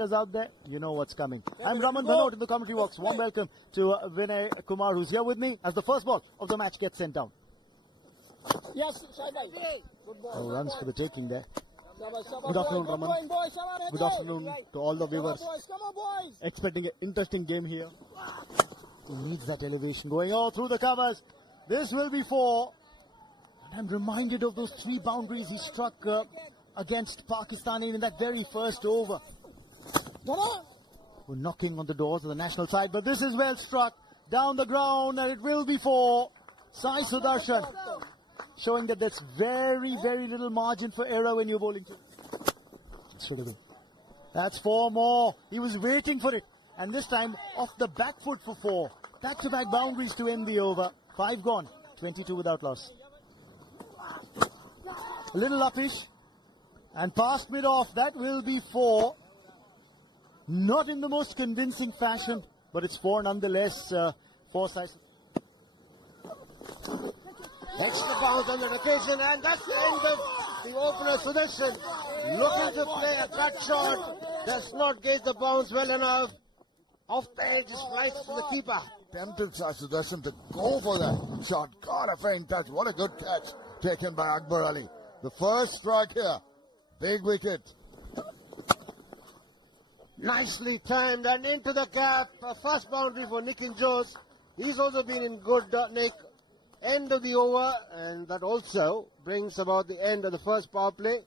selectors out there, you know what's coming. I'm Raman Bhanot in the commentary box. Warm welcome to Vinay Kumar, who's here with me as the first ball of the match gets sent down. Yes, Runs for the taking there. Good afternoon, Raman. Good afternoon to all the viewers. Expecting an interesting game here. He needs that elevation going all through the covers. This will be 4. And I'm reminded of those 3 boundaries he struck against Pakistan in that very first over. We're knocking on the doors of the national side, but this is well struck down the ground, and it will be 4. Sai Sudarshan showing that there's very, very little margin for error when you're bowling. That's 4 more. He was waiting for it, and this time off the back foot for 4. Back-to-back boundaries to end the over. 5 gone, 22 without loss. A little uppish, and past mid-off. That will be 4. Not in the most convincing fashion, but it's 4 nonetheless. 4 size. Extra bounce on the occasion, and that's the end of the opener. Sudarshan looking to play a cut shot, does not gauge the bounce well enough. Off the edge, right to the keeper. Tempted Sudarshan to go for that shot. Got a faint touch. What a good catch taken by Akbar Ali. The first strike here. Big wicket. Nicely timed and into the gap. A first boundary for Nikhil Jose. He's also been in good nick. End of the over, and that also brings about the end of the first power play.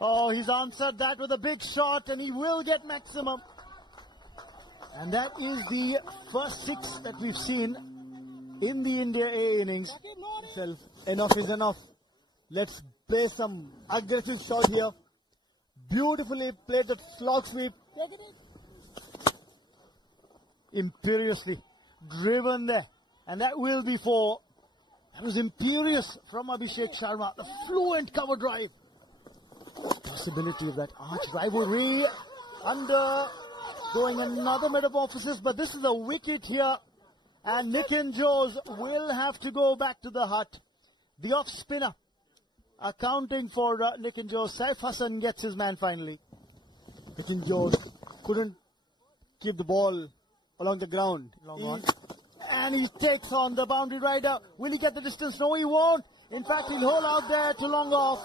Oh, he's answered that with a big shot, and he will get maximum. And that is the first 6 that we've seen in the India A innings. Enough is enough. Let's play some aggressive shot here. Beautifully played the slog sweep. Imperiously driven there, and that will be 4. That was imperious from Abhishek Sharma. The fluent cover drive. Possibility of that arch rivalry undergoing another metamorphosis, but this is a wicket here, and Nikhil Jose will have to go back to the hut. The off spinner accounting for Nikhil Jose. Saif Hassan gets his man finally. Nikhil Jose couldn't keep the ball along the ground. And he takes on the boundary rider. Will he get the distance? No, he won't. In fact, he'll hold out there to long off.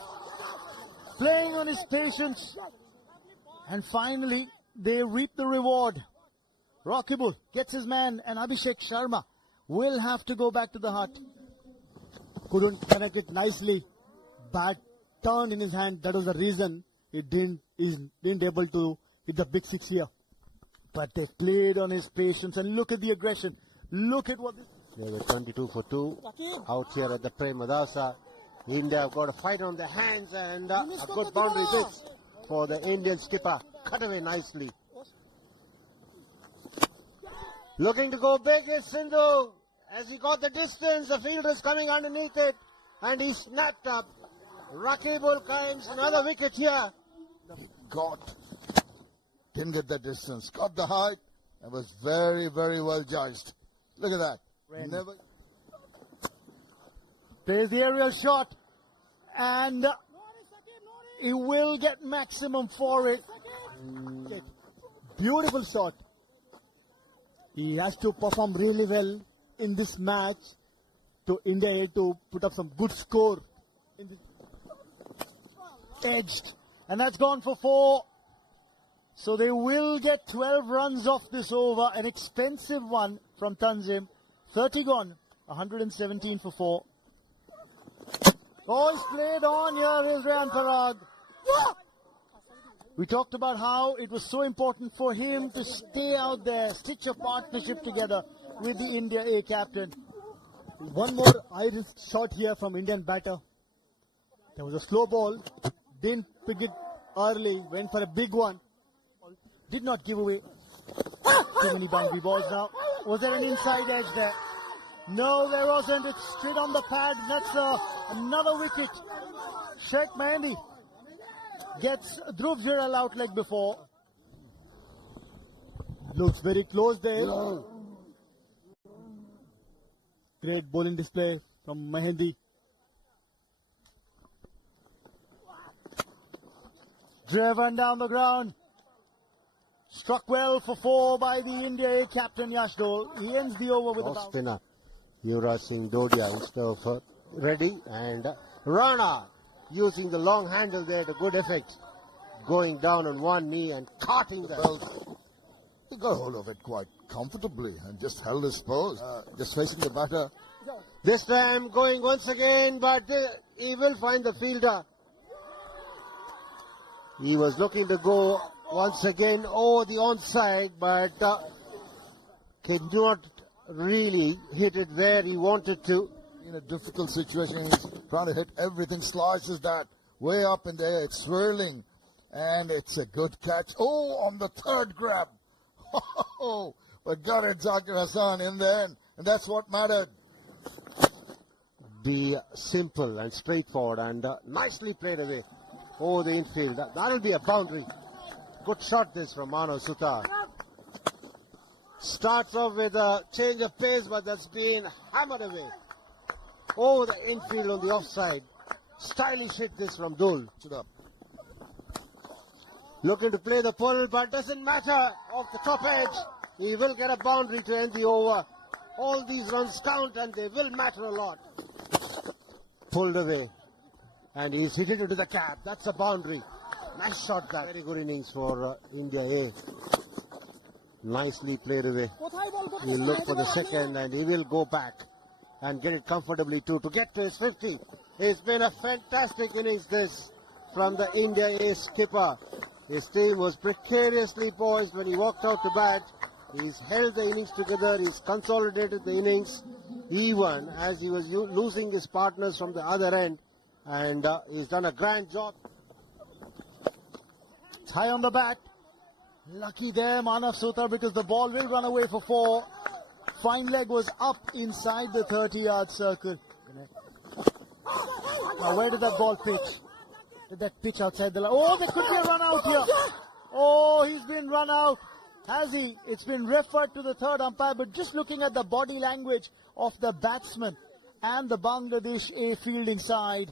Playing on his patience. And finally, they reap the reward. Rakibul gets his man, and Abhishek Sharma will have to go back to the hut. Couldn't connect it nicely. Bat turned in his hand. That was the reason he didn't able to hit the big 6 here. But they played on his patience, and look at the aggression. Look at what this... They were 22 for 2 out here at the Premadasa. India have got a fight on their hands, and a good boundary this for the Indian skipper. Cut away nicely. Looking to go big is Sindhu. As he got the distance, the fielder is coming underneath it, and he snapped up. Rakibul claims another wicket here. Didn't get the distance. Got the height. It was very, very well judged. Look at that. Never. There's the aerial shot, and he will get maximum for it. Beautiful shot. He has to perform really well in this match to India to put up some good score. Edged, and that's gone for 4. So they will get 12 runs off this over. An expensive one from Tanzim. 30 gone, 117 for 4. Oh, he's played on here. Here's Rayan Parag. We talked about how it was so important for him to stay out there, stitch a partnership together with the India A captain. One more high-risk shot here from Indian batter. There was a slow ball. Didn't pick it early. Went for a big one. Did not give away too many boundary balls now. Was there an inside edge there? No, there wasn't. It's straight on the pad. That's another wicket. Sheikh Mehndi gets Dhruv Jural out leg before. Looks very close there. Great bowling display from Mehndi. Driven down the ground. Struck well for 4 by the India A captain Yashdol. He ends the over with a Off bounce. spinner Yuvraj Singh Dodia instead of Reddy, and Rana using the long handle there to good effect. Going down on one knee and carting the Well, he got hold of it quite comfortably and just held his pose, just facing the batter. This time going once again, but he will find the fielder. He was looking to go once again over the onside, but could not really hit it where he wanted to. In a difficult situation, he's trying to hit everything, slices that way up in the air, it's swirling, and it's a good catch. Oh, on the third grab. Oh, but got it, Zakir Hassan in there, and that's what mattered. Be simple and straightforward, and nicely played away over the infield. That'll be a boundary. Good shot this from Manav Sutar. Starts off with a change of pace, but that's been hammered away over the infield on the offside. Stylish hit this from Dul. Stood up. Looking to play the pull, but doesn't matter. Off the top edge, he will get a boundary to end the over. All these runs count, and they will matter a lot. Pulled away, and he's hit it into the cap. That's a boundary. Nice shot that. Very good innings for India A. Nicely played away. He'll look for the second, and he will go back and get it comfortably too to get to his 50. It's been a fantastic innings this from the India A skipper. His team was precariously poised when he walked out to bat. He's held the innings together. He's consolidated the innings even as he was losing his partners from the other end, and he's done a grand job. It's high on the bat. Lucky there, Manav Sutar, because the ball will run away for 4. Fine leg was up inside the 30-yard circle. Now, where did that ball pitch? Did that pitch outside the line? Oh, there could be a run out here. Oh, he's been run out. Has he? It's been referred to the third umpire, but just looking at the body language of the batsman and the Bangladesh A fielding side,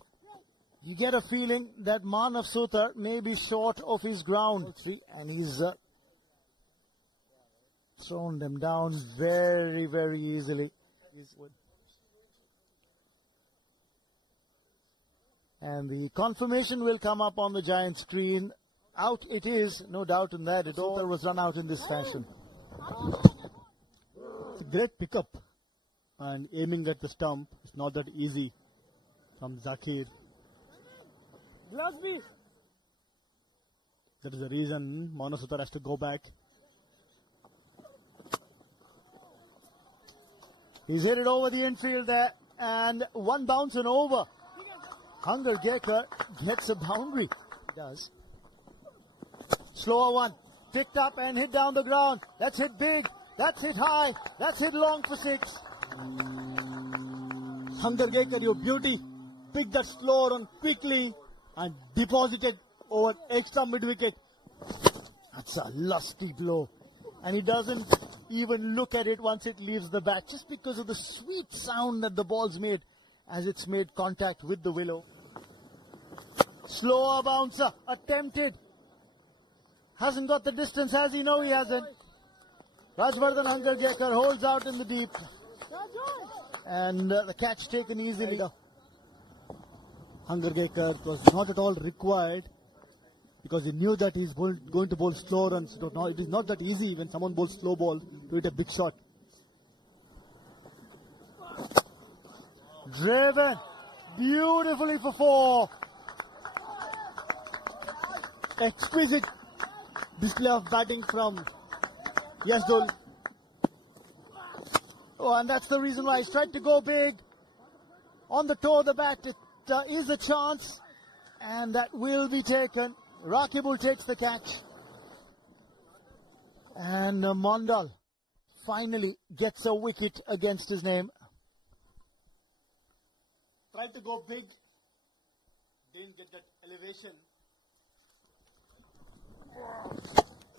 you get a feeling that Manav Sutar may be short of his ground. And he's thrown them down very, very easily. And the confirmation will come up on the giant screen. Out it is, no doubt in that. Sutar was run out in this fashion. It's a great pickup. And aiming at the stump is not that easy from Zakir. That is the reason Manav Sutar has to go back. He's hit it over the infield there, and one bounce and over. Hangargekar gets a boundary. He does. Slower one. Picked up and hit down the ground. That's hit big. That's hit high. That's hit long for 6. Hangargekar, your beauty. Picked that slower on quickly and deposited over extra mid-wicket. That's a lusty blow. And he doesn't even look at it once it leaves the bat, just because of the sweet sound that the ball's made as it's made contact with the willow. Slower bouncer, attempted. Hasn't got the distance, has he? No, he hasn't. Rajvardhan Hangargekar holds out in the deep. And the catch taken easily. Hangargekar was not at all required, because he knew that he's going to bowl slow runs. It is not that easy when someone bowls slow ball to hit a big shot. Driven beautifully for 4. Exquisite display of batting from Yashdol. Oh, and that's the reason why he's tried to go big. On the toe of the bat, it is a chance, and that will be taken. Rakibul takes the catch. And Mondal finally gets a wicket against his name. Tried to go big. Didn't get that elevation.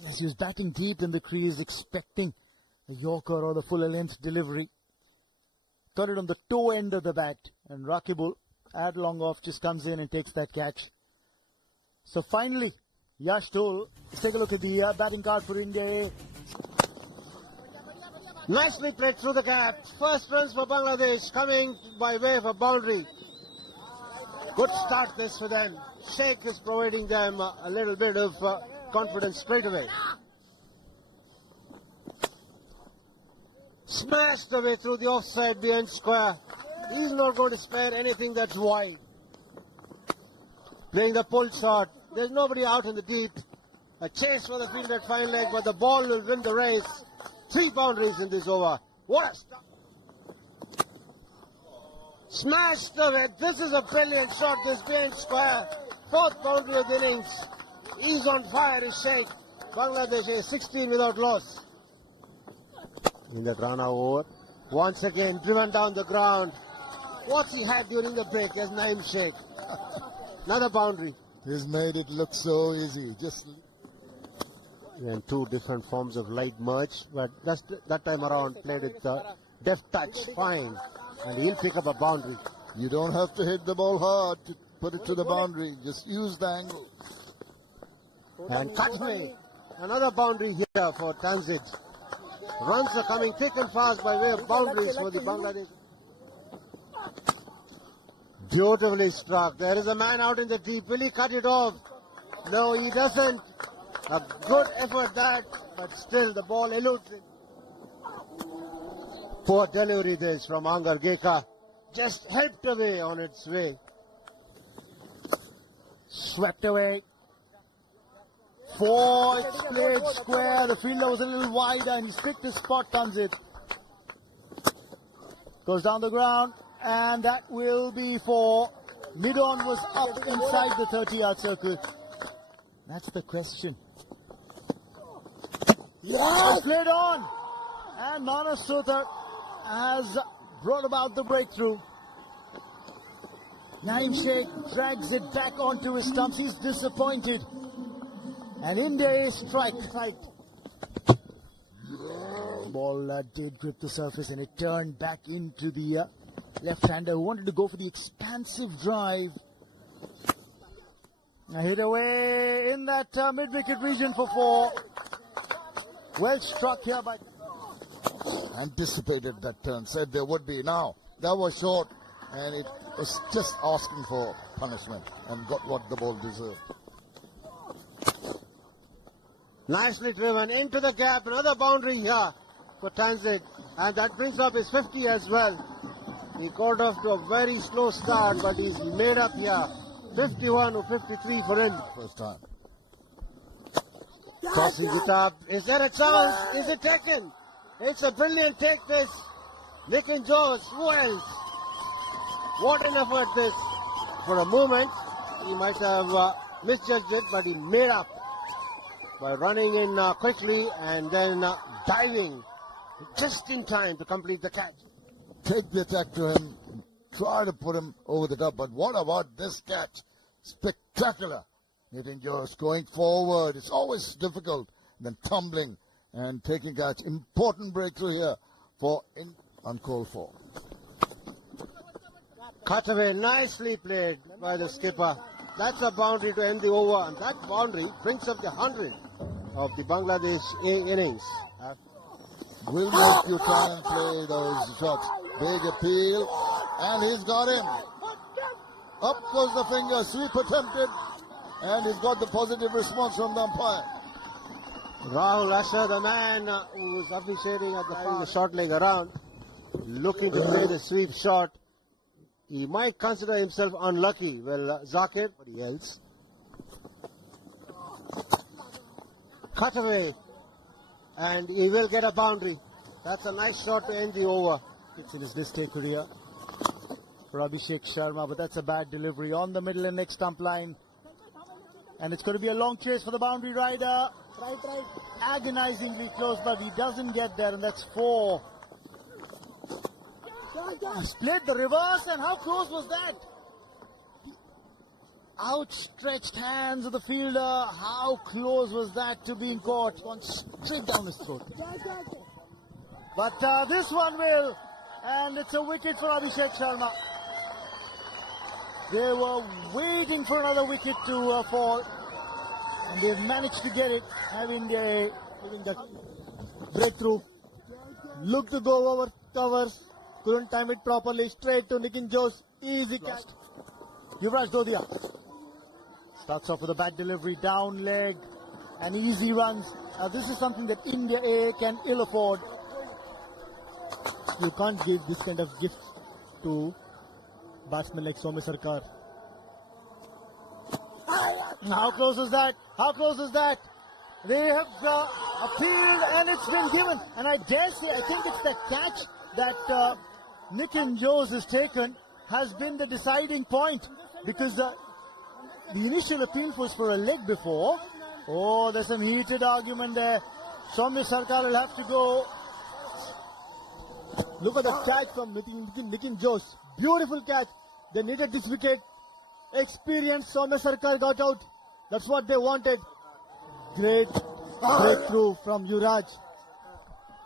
Yes, he was batting deep in the crease, expecting a Yorker or the full length delivery. Got it on the toe end of the bat. And Rakibul, at long off, just comes in and takes that catch. So finally, Yash Tool. Let's take a look at the batting card for India. Nicely played through the gap. First runs for Bangladesh coming by way of a boundary. Good start this for them. Sheikh is providing them a little bit of confidence straight away. Smashed away through the offside behind square. He's not going to spare anything that's wide. Playing the pull shot. There's nobody out in the deep. A chase for the field at fine leg, but the ball will win the race. 3 boundaries in this over. What a stop. Smashed away. This is a brilliant shot, this behind square. 4th boundary of the innings. He's on fire, is Sheikh. Bangladesh is 16 without loss. In the Rana over. Once again, driven down the ground. What's he had during the break? There's Naeem Sheikh. Another boundary. He's made it look so easy. Just And 2 different forms of light merge, but just that time around played it deft touch, fine, and he'll pick up a boundary. you don't have to hit the ball hard to put it to the boundary. Just use the angle. And Kachme, another boundary here for Tanzid. Runs are coming thick and fast by way of boundaries for the Bangladesh. Beautifully struck. There is a man out in the deep. Will he cut it off? No, he doesn't. A good effort that, but still the ball eludes him. Poor delivery this from Angar Geka. Just helped away on its way. Swept away. 4, it's played square. The fielder was a little wider and he's picked his spot, Tanzid. Goes down the ground, and that will be for mid-on was up inside the 30-yard circle. That's the question. Yes! Played on, and Manas Sothar has brought about the breakthrough. Naeem Sheikh drags it back onto his stumps. He's disappointed. And India strike. Ball did grip the surface and it turned back into the left-hander who wanted to go for the expansive drive. A hit away in that mid-wicket region for 4. Well struck here by... Anticipated that turn, said there would be. Now, that was short, and it was just asking for punishment and got what the ball deserved. Nicely driven into the gap. Another boundary here for Tanzid. And that brings up his 50 as well. He got off to a very slow start, but he's made up here. 51 or 53 for him. First time. Tossing it up. Is there a chance? Is it taken? It's a brilliant take this. Nick and Jones. Who else? What an effort this. For a moment, he might have misjudged it, but he made up by running in quickly and then diving just in time to complete the catch. Take the attack to him, try to put him over the top, but what about this catch? Spectacular. Hitting yours, going forward. It's always difficult. Then tumbling and taking catch. Important breakthrough here for uncalled for. Cut away, nicely played by the skipper. That's a boundary to end the over, and that boundary brings up the 100 of the Bangladesh innings. Will make you try and play those shots. Big appeal, and he's got him. Up goes the finger, sweep attempted, and he's got the positive response from the umpire. Rahul Asher, the man who was officiating at the short leg around, looking to play the sweep shot. He might consider himself unlucky. Well, Zakir, nobody else. Cut away. And he will get a boundary. That's a nice shot to end the over. It's in his mistake career for Abhishek Sharma, but that's a bad delivery on the middle and next stump line. And it's going to be a long chase for the boundary rider. Right. Agonizingly close, but he doesn't get there, and that's 4. Split the reverse, and how close was that? Outstretched hands of the fielder. How close was that to being caught? Gone straight down his throat. But this one will, and it's a wicket for Abhishek Sharma. They were waiting for another wicket to fall. And they've managed to get it, having a Breakthrough. Look to go over covers. Couldn't time it properly. Straight to Nikin Jose. Easy catch. Yuvraj Dodhiya starts off with a bad delivery, down leg, and easy runs. This is something that India A can ill afford. You can't give this kind of gift to batsmen like Soumya Sarkar. How close is that? How close is that? They have appealed and it's been given. And I dare say, I think it's the catch that Nikin Jose has taken has been the deciding point. Because the initial appeal was for a leg before. Oh, there's some heated argument there. Soumya Sarkar will have to go. Look at the catch from Nikin Jose. Beautiful catch. They needed this wicket. Experienced Soumya Sarkar got out. That's what they wanted. Great breakthrough from Yuvraj.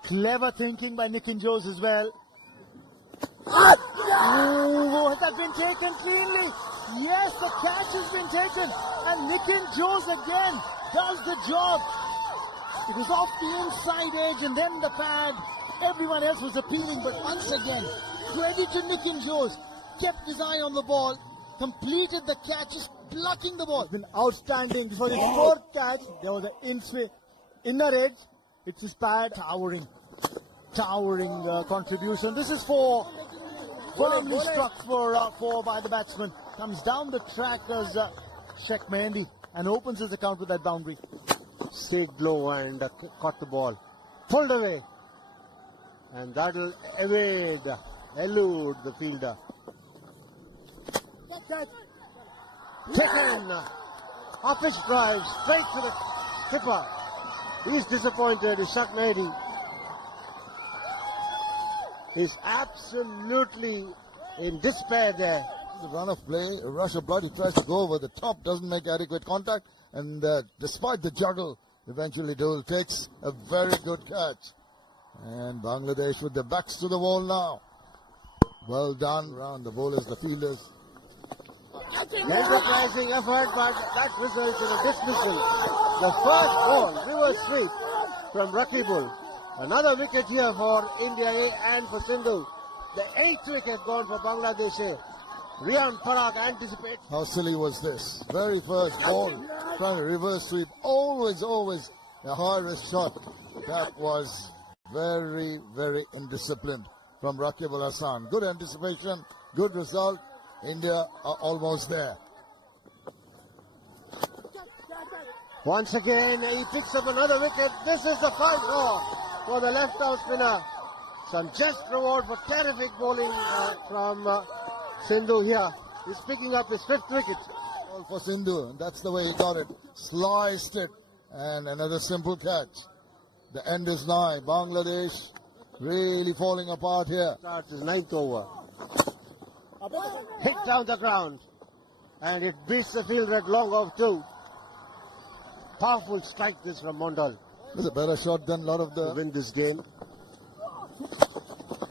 Clever thinking by Nikin Jose as well. Oh, has that been taken cleanly? Yes, the catch has been taken. And Nikin Jose again does the job. It was off the inside edge and then the pad. Everyone else was appealing, but once again, credit to Nikin Jose. Kept his eye on the ball, completed the catch, just blocking the ball. It's been outstanding. This was his fourth catch. There was an inner edge. It's his pad. Towering contribution. This is for firmly struck for by the batsman. Comes down the track as Sheikh Mehendi and opens his account with that boundary. Stayed low and caught the ball. Pulled away. And that'll elude the fielder. Taken. Office drive straight to the skipper. He's disappointed. Sheikh Mehendi. He's absolutely in despair there. The run of play, a rush of blood, he tries to go over the top, doesn't make adequate contact, and despite the juggle, eventually Dole takes a very good catch. And Bangladesh with their backs to the wall now. Well done around the bowlers, the fielders. Enterprising effort, but that results in a dismissal. The first ball, reverse sweep from Rakibul. Another wicket here for India A and for Sindhu. The 8th wicket gone for Bangladesh A. Rian Parag anticipates. How silly was this? Very first ball, trying to reverse sweep. Always a high risk shot. That was very, very indisciplined from Rakib Al Hassan. Good anticipation, good result. India are almost there. Once again, he picks up another wicket. This is the 5-4 for the left-out spinner. Some just reward for terrific bowling from Sindhu here. He's picking up his 5th wicket. Ball for Sindhu, and that's the way he got it. Sliced it, and another simple catch. The end is nigh. Bangladesh really falling apart here. Starts his 9th over. Hit down the ground. And it beats the fielder at long off too. Powerful strike this from Mondal. It's a better shot than a lot of To the... win this game.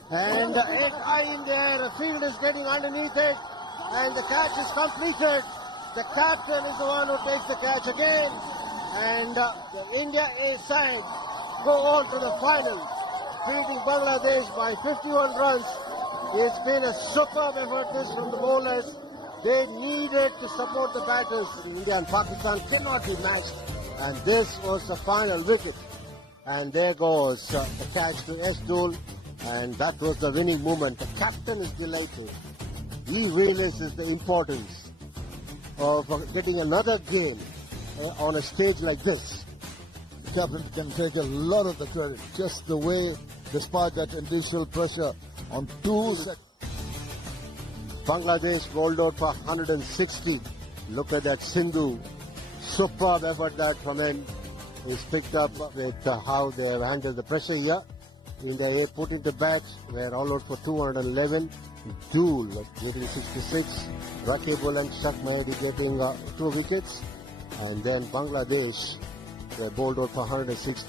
And it high in there. The field is getting underneath it. And the catch is completed. The captain is the one who takes the catch again. And the India A side go on to the final, beating Bangladesh by 51 runs. It's been a superb effort this from the bowlers. They needed to support the batters. India and Pakistan cannot be matched. And this was the final wicket. And there goes the catch to S. Dole. And that was the winning moment. The captain is delighted. He realizes the importance of getting another game on a stage like this. The captain can take a lot of the credit. Just the way, despite that initial pressure on 2 seconds. Bangladesh rolled out for 160. Look at that Sindhu. Superb effort that from him is picked up with how they have handled the pressure here. India put into bat, were all out for 211. Dul getting 66. Rakibul and Sheikh Mehendi getting 2 wickets. And then Bangladesh, they bowled out for 160.